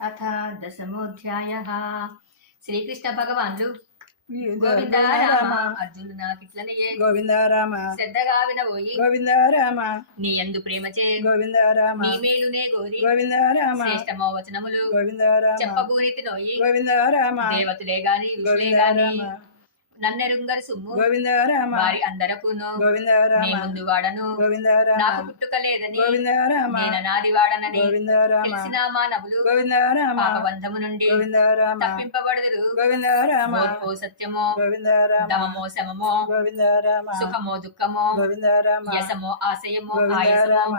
అథ దశమోధ్యాయః. శ్రీకృష్ణ భగవాన్లు గోవింద రామ అర్జును నాకిట్లనియే గోవింద రామ శ్రద్ధగా వినబోయి గోవింద రామ నీ యందు ప్రేమచే గోవింద రామ నీ మేలునే గోరి గోవింద రామ శ్రేష్టమో వచనములు గోవింద రామ చెప్పబూనితి నోయి గోవింద రామ దేవతలే గాని ఋషులే గోవింద గాని రామ నన్నెరుంగరు సుమ్ము గోవింద రామ వారి అందరకును గోవింద నీ రామ ముందు వాడను గోవింద రామ నాకు పుట్టుక లేదని గోవింద రామ నేను నాది వాడనని గోవింద రామ తెలిసిన మానవులు గోవింద రామ పాపబంధము నుండి గోవింద రామ తప్పింపబడదురు. గోవింద రామ ఓర్పో సత్యమో గోవింద రామ దమమో శమమో గోవింద రామ సుఖమో దుఃఖమో గోవింద రామ యశమో ఆశయమో గోవింద ఆయుసమో రామ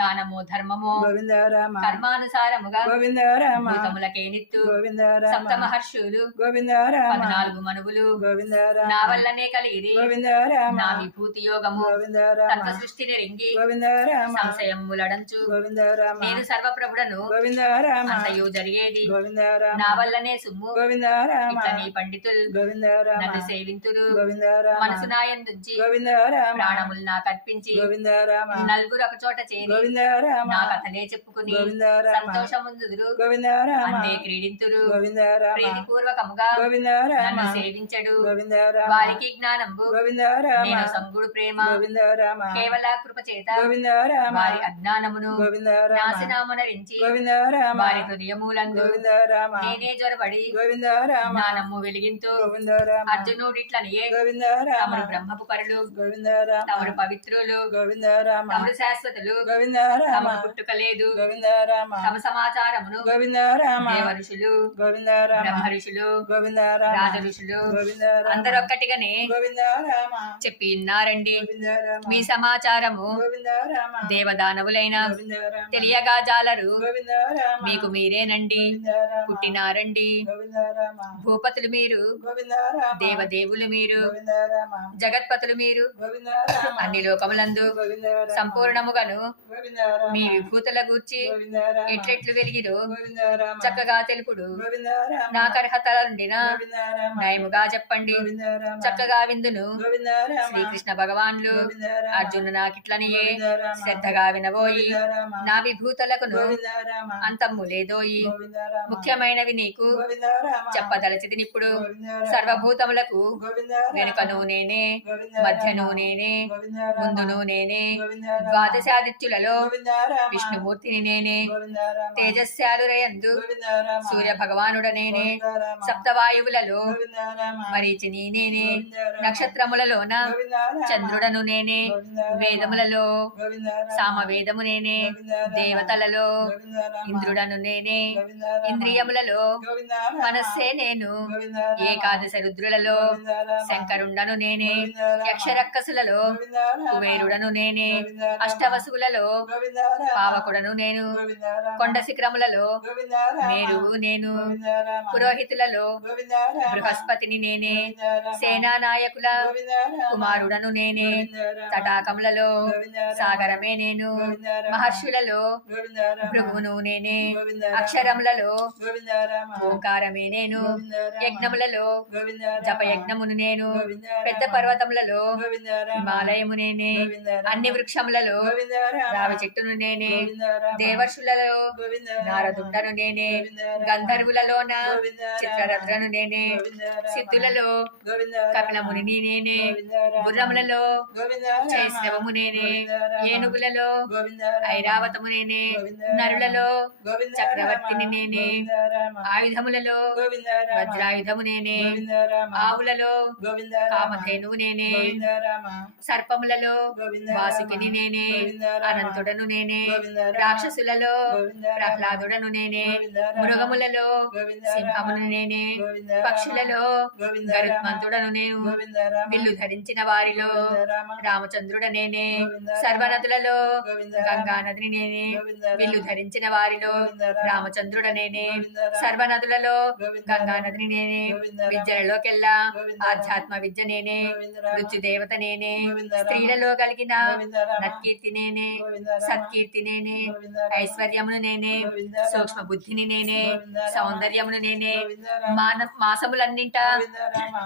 దానమో ధర్మమో గోవింద రామ కర్మానుసారముగా గోవింద రామ భూతములకే నిత్తు గోవింద రామ సప్త మహర్షులు గోవింద రామ 14 మనువులు గోవింద రామ నా వల్లనే కలిగిరి. గోవింద రామ నా విభూతి యోగము గోవింద రామ తత్వ సృష్టిని రింగి గోవింద రామ సంశయములడంచు గోవింద రామ నేను సర్వప్రభుడను గోవింద రామ అంతయు జరిగేది గోవింద రామ నా వల్లనే సుమ్ము. గోవింద రామ ఇట్ల నీ పండితులు గోవింద రామ నన్ను సేవింతురు. గోవింద రామ మనసు నాయందుంచి గోవింద రామ ప్రాణములు నాకర్పించి గోవింద రామ నలుగురు ఒక చోట చేరి గోవింద రామ నా కథనే చెప్పుకుని గోవింద రామ సంతోషముందుదురు. గోవింద రామ అందే క్రీడింతురు. గోవింద రామ ప్రీతిపూర్వకముగా గోవింద రామ నన్ను సేవించడు. గోవింద రామ వారికి జ్ఞానంబు గోవింద రామ నేను సంగుడు ప్రేమ గోవింద రామ కేవల కృప చేత గోవింద రామ వారి అజ్ఞానమును గోవింద రామ నాశనామునరించి గోవింద రామ వారి హృదయములందు గోవింద రామ నేనే జ్వరబడి గోవింద రామ జ్ఞానము వెలిగింతు. గోవింద రామ అర్జునుడిట్లనియే గోవింద రామ తమరు బ్రహ్మపు పరులు గోవింద రామ తమరు పవిత్రులు గోవింద రామ తమరు శాశ్వతులు గోవింద రామ తమకు పుట్టుకలేదు గోవింద రామ తమ సమాచారమును గోవింద రామ దేవ ఋషులు గోవింద రామ బ్రహ్మ ఋషులు గోవింద రామ రాజ ఋషులు గోవింద రామ అందరూ ఒక్కటిగానే గోవింద రామ చెప్పి ఇన్నారండి. గోవింద రామ మీ సమాచారము గోవింద రామ దేవదానవులైన గోవింద రామ తెలియగా జాలరు. గోవింద రామ మీకు మీరేనండి గోవింద రామ పుట్టినారండి. గోవింద రామ భూపతులు మీరు గోవింద రామ దేవదేవులు మీరు గోవింద రామ జగత్పతులు మీరు గోవింద రామ అన్ని లోకములందు గోవింద రామ సంపూర్ణముగను గోవింద రామ మీ విభూతుల గూర్చి గోవింద రామ ఎట్లెట్లు వెలిగిరు గోవింద రామ చక్కగా తెలుపుడు. గోవింద రామ నాకర్హతలుండిన గోవింద రామ నయముగా చెప్పండి గోవింద రామ చక్కగా విందును. గోవింద రామ శ్రీకృష్ణ భగవాన్లు గోవింద రామ అర్జును నాకిట్లనియే గోవింద రామ శ్రద్ధగా వినబోయి గోవింద రామ నా విభూతులకును గోవింద రామ అంతము లేదోయి గోవింద రామ ముఖ్యమైనవి నీకు గోవింద రామ చెప్పదలచితినిప్పుడు. గోవింద రామ సర్వభూతములకు గోవింద రామ వెనుకను నేనే గోవింద మధ్యను నేనే గోవింద రామ ముందును నేనే గోవింద రామ ద్వాదశాదిత్యులలో గోవింద రామ విష్ణుమూర్తిని నేనే గోవింద రామ తేజస్యాలురయందు గోవింద రామ సూర్య భగవానుడ నేనే గోవింద రామ సప్తవాయువులలో గోవింద రామ మరీచిని నేనే గోవింద రామ నక్షత్రములలోన గోవింద రామ చంద్రుడను నేనే గోవింద రామ వేదములలో గోవింద రామ సామవేదము నేనే గోవింద రామ దేవతలలో గోవింద రామ ఇంద్రుడను నేనే గోవింద రామ ఇంద్రియములలో గోవింద రామ మనస్సే నేను గోవింద రామ ఏకాదశ రుద్రులలో గోవింద రామ శంకరుండను నేనే గోవింద రామ యక్షరక్కసులలో గోవింద రామ కుబేరుడను నేనే గోవింద రామ అష్టవసువులలో గోవింద రామ పావకుడను నేను గోవింద రామ కొండ శిఖరములలో గోవింద రామ మేరువు నేను గోవింద రామ పురోహితులలో గోవింద రామ బృహస్పతిని నేనే గోవింద రామ సేనా నాయకుల గోవింద రామ కుమారుడను నేనే గోవింద రామ తటాకములలో గోవింద రామ సాగరమే నేను గోవింద రామ మహర్షులలో గోవింద రామ భృగువును నేనే గోవింద రామ అక్షరములలో గోవింద రామ ఓంకారమే నేను గోవింద రామ యజ్ఞములలో గోవింద రామ జపయజ్ఞమును నేను గోవింద రామ పెద్ద పర్వతములలో గోవింద రామ హిమాలయము నేనే గోవింద రామ అన్ని వృక్షములలో గోవింద రామ రావి చెట్టును నేనే గోవింద రామ దేవర్షులలో గోవింద రామ నారదుండను నేనే గోవింద రామ గంధర్వులలోన గోవింద రామ చిత్రరథులను నేనే గోవింద రామ సిద్ధులలో గోవింద రామ కపిలముని నేనే గోవింద రామ గుర్రములలో గోవింద రామ చైశ్రవము నేనే గోవింద రామ ఏనుగులలో గోవింద రామ ఐరావతము నేనే గోవింద నరులలో గోవింద చక్రవర్తిని రామ నేనే గోవింద రామ ఆయుధములలో గోవింద రామ వజ్రాయుధము నేనే గోవింద రామ ఆవులలో గోవింద రామ కామధేనువు నేనే గోవింద రామ సర్పములలో గోవింద వాసుకిని రామ నేనే గోవింద రామ అనంతుడను నేనే గోవింద రామ రాక్షసులలో గోవింద రామ ప్రహ్లాదుడను నేనే గోవింద రామ మృగములలో గోవింద సింహమును నేనే గోవింద రామ పక్షులలో గోవింద గరుత్మంతుడను నేను గోవింద రామ విల్లు ధరించిన వారిలో గోవింద రామ రామచంద్రుడ నేనే గోవింద రామ సర్వనదులలో గోవింద రామ గంగా నదిని నేనే గోవింద రామ విల్లు ధరించిన వారిలో గోవింద రామ రామచంద్రుడ నేనే గోవింద రామ సర్వనదులలో గోవింద గంగా రామ నదిని నేనే గోవింద రామ విద్యలలోకెల్లా గోవింద రామ ఆధ్యాత్మ విద్య నేనే గోవింద రామ మృత్యు దేవత నేనే గోవింద రామ స్త్రీలలో కలిగిన గోవింద రామ నత్కీర్తి నేనే గోవింద రామ సత్కీర్తి నేనే గోవింద రామ ఐశ్వర్యమును నేనే గోవింద రామ సూక్ష్మ బుద్ధిని నేనే గోవింద రామ సౌందర్యమును నేనే గోవింద రామ మాసములన్నింట గోవింద రామ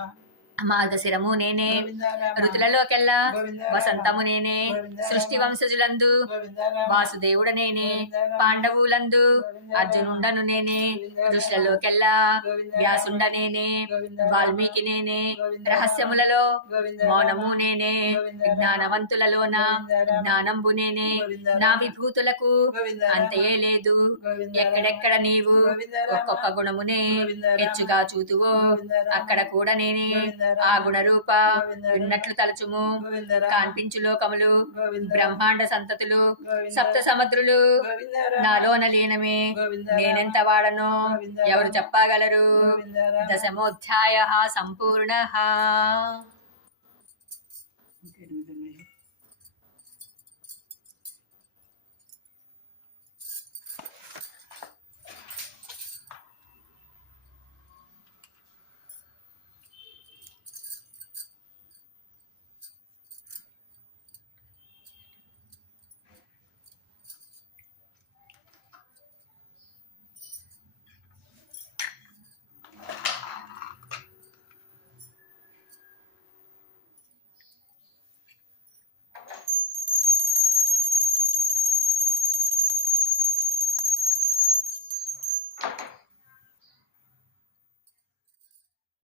మార్గశిరము నేనే గోవింద రామ ఋతులలోకెల్లా గోవింద రామ వసంతము నేనే గోవింద సృష్టి రామ వంశజులందు గోవింద రామ వాసుదేవుడ నేనే గోవింద రామ పాండవులందు గోవింద రామ అర్జునుండను నేనే గోవింద రామ ఋషులలోకెల్లా గోవింద రామ వ్యాసుండ నేనే గోవింద రామ వాల్మీకి నేనే గోవింద రామ రహస్యములలో గోవింద రామ మౌనము నేనే గోవింద రామ విజ్ఞానవంతులలోన గోవింద రామ జ్ఞానంబు నేనే గోవింద రామ నా విభూతులకు గోవింద రామ అంతయే లేదు గోవింద రామ ఎక్కడెక్కడ నీవు గోవింద రామ ఒక్కొక్క గుణమునే గోవింద రామ హెచ్చుగా చూతువో గోవింద రామ అక్కడ కూడా నేనే గోవింద రామ ఆ గుణరూప గోవింద రామ విన్నట్లు తలచుము గోవింద రామ కాన్పించు లోకములు గోవింద రామ బ్రహ్మాండ సంతతులు గోవింద సప్త సముద్రులు గోవింద రామ నాలోన లీనమే గోవింద రామ నేనెంత వాడనో గోవింద రామ ఎవరు చెప్పగలరు గోవింద రామ దశమోధ్యాయ సంపూర్ణ